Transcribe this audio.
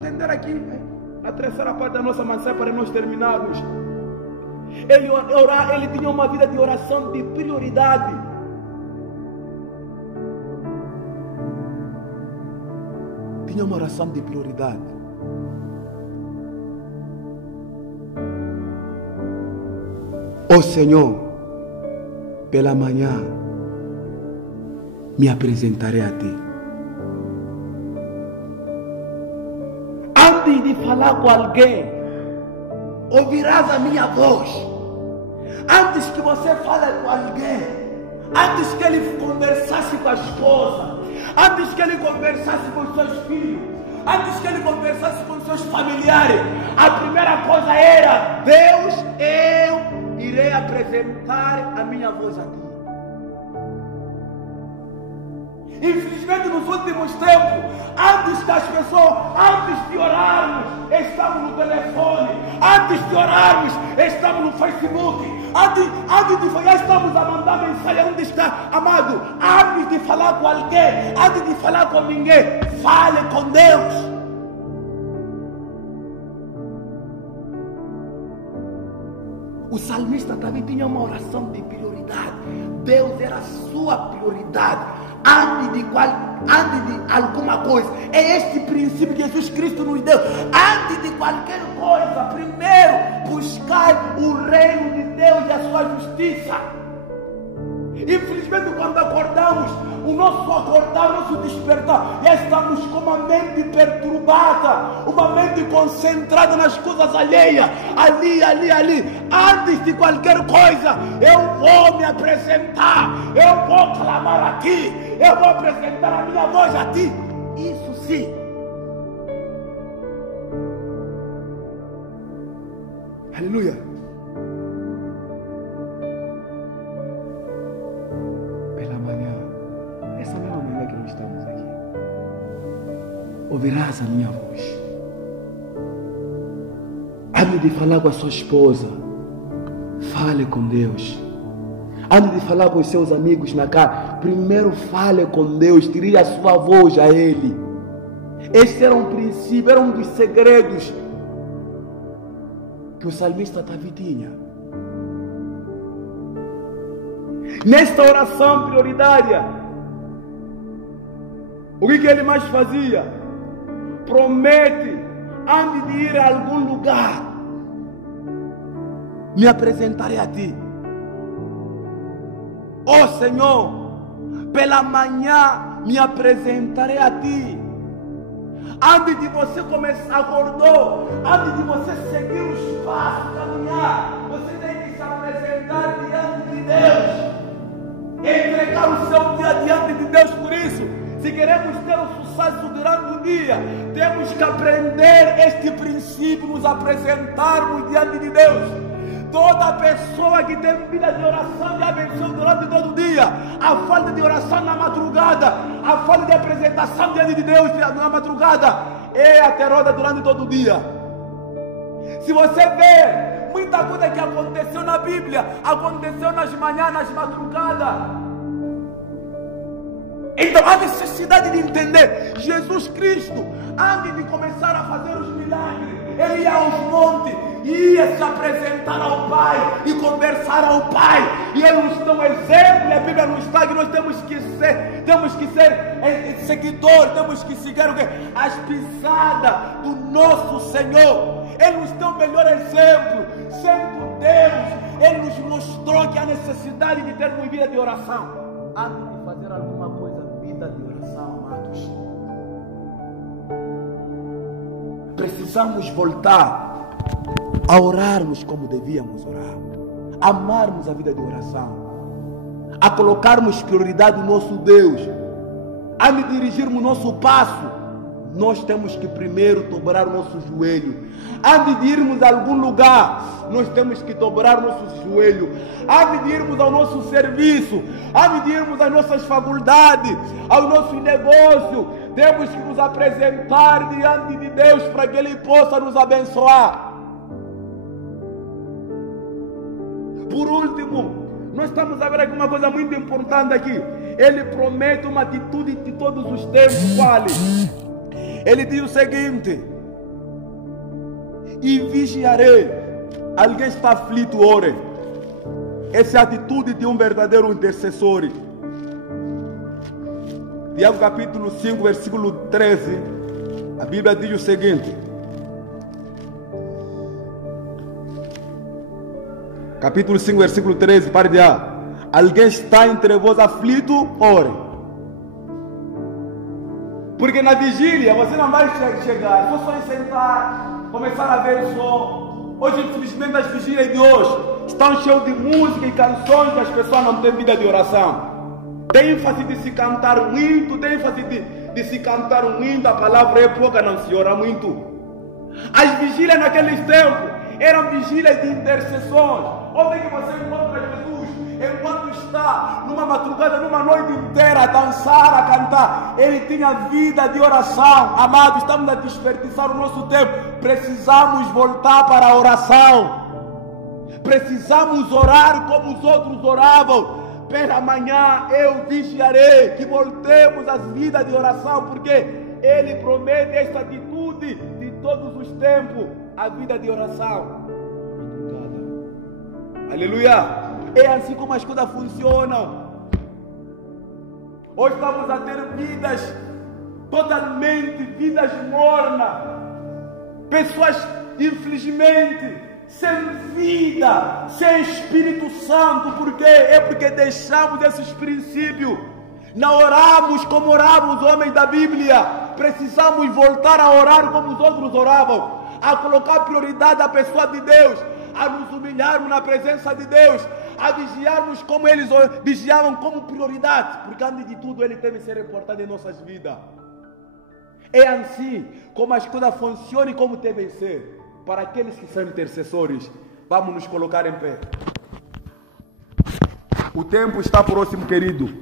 Entender aqui, na terceira parte da nossa mensagem para nós terminarmos. Ele tinha uma vida de oração de prioridade. Tinha uma oração de prioridade. Ó Senhor, pela manhã me apresentarei a Ti. Antes de falar com alguém, ouvirás a minha voz. Antes que você fale com alguém, antes que ele conversasse com a esposa, antes que ele conversasse com os seus filhos, antes que ele conversasse com os seus familiares, a primeira coisa era: Deus, eu irei apresentar a minha voz a Ti. Infelizmente, nos últimos tempos, antes das pessoas, antes de orarmos, estamos no telefone, antes de orarmos, estamos no Facebook, antes de falar, estamos a mandar mensagem. Onde está, amado? Antes de falar com alguém, antes de falar com ninguém, fale com Deus. O salmista Davi tinha uma oração de prioridade. Deus era a sua prioridade. Antes de alguma coisa. É este princípio que Jesus Cristo nos deu. Antes de qualquer coisa, primeiro buscar o reino de Deus e a sua justiça. Infelizmente, quando acordamos, o nosso acordar, o nosso despertar, já estamos com uma mente perturbada, uma mente concentrada nas coisas alheias, ali. Antes de qualquer coisa, eu vou me apresentar, eu vou clamar aqui, eu vou apresentar a minha voz a Ti. Isso sim. Aleluia. Ouvirás a minha voz. Antes de falar com a sua esposa, fale com Deus. Antes de falar com os seus amigos na casa, primeiro fale com Deus, tire a sua voz a Ele. Este era um princípio, era um dos segredos que o salmista Davi tinha. Nesta oração prioritária, o que ele mais fazia? Promete, antes de ir a algum lugar, me apresentarei a Ti. Ó Senhor, pela manhã me apresentarei a Ti. Antes de você começar, acordou, antes de você seguir os passos, caminhar, você tem que se apresentar diante de Deus, entregar o seu dia diante de Deus. Por isso, se queremos ter o sucesso durante o dia, temos que aprender este princípio, nos apresentarmos diante de Deus. Toda pessoa que tem vida de oração já venceu durante todo o dia. A falta de oração na madrugada, a falta de apresentação diante de Deus na madrugada é aterrosa durante todo o dia. Se você vê, muita coisa que aconteceu na Bíblia aconteceu nas manhãs, nas madrugadas. Então há necessidade de entender. Jesus Cristo, antes de começar a fazer os milagres, Ele ia aos montes, ia se apresentar ao Pai e conversar ao Pai. E Ele nos dá um exemplo, e a Bíblia nos está que nós temos que ser seguidores, temos que seguir o quê? As pisadas do nosso Senhor. Ele nos dá o melhor exemplo, sendo Deus. Ele nos mostrou que há necessidade de ter uma vida de oração. Antes de fazer alguma coisa, vida de oração, amados. Precisamos voltar a orarmos como devíamos orar, amarmos a vida de oração, a colocarmos prioridade no nosso Deus. A me dirigirmos o nosso passo, nós temos que primeiro dobrar o nosso joelho. Antes de irmos a algum lugar, nós temos que dobrar o nosso joelho. Antes de irmos ao nosso serviço, antes de irmos às nossas faculdades, ao nosso negócio, temos que nos apresentar diante de Deus para que Ele possa nos abençoar. Por último, nós estamos a ver aqui uma coisa muito importante aqui. Ele promete uma atitude de todos os tempos. Qual? Ele diz o seguinte: e vigiarei. Alguém está aflito, ore. Essa é a atitude de um verdadeiro intercessor. Tiago capítulo 5, versículo 13, a Bíblia diz o seguinte. Capítulo 5, versículo 13, parte de A. Alguém está entre vós aflito, ore. Porque na vigília você não vai chegar, só sentar, começar a ver o som. Hoje, infelizmente, as vigílias de hoje estão cheias de música e canções que as pessoas não têm vida de oração. Tem ênfase de se cantar muito, tem ênfase de se cantar muito, a palavra é pouca, não se ora muito. As vigílias naqueles tempos eram vigílias de intercessões. Onde que você encontra Jesus? Enquanto está numa madrugada, numa noite inteira a dançar, a cantar, ele tinha vida de oração. Amados, estamos a desperdiçar o nosso tempo. Precisamos voltar para a oração. Precisamos orar como os outros oravam. Pela manhã eu vigiarei, que voltemos às vidas de oração, porque ele promete esta atitude de todos os tempos, a vida de oração. Aleluia! É assim como as coisas funcionam. Hoje estamos a ter vidas totalmente, vidas mornas. Pessoas, infelizmente, sem vida, sem Espírito Santo. Por quê? É porque deixamos esses princípios. Não oramos como oravam os homens da Bíblia. Precisamos voltar a orar como os outros oravam, a colocar prioridade à pessoa de Deus, a nos humilharmos na presença de Deus, a vigiarmos como eles vigiavam como prioridade, porque antes de tudo ele deve ser importante em nossas vidas. É assim como as coisas funcionam e como devem ser. Para aqueles que são intercessores, vamos nos colocar em pé. O tempo está próximo, querido.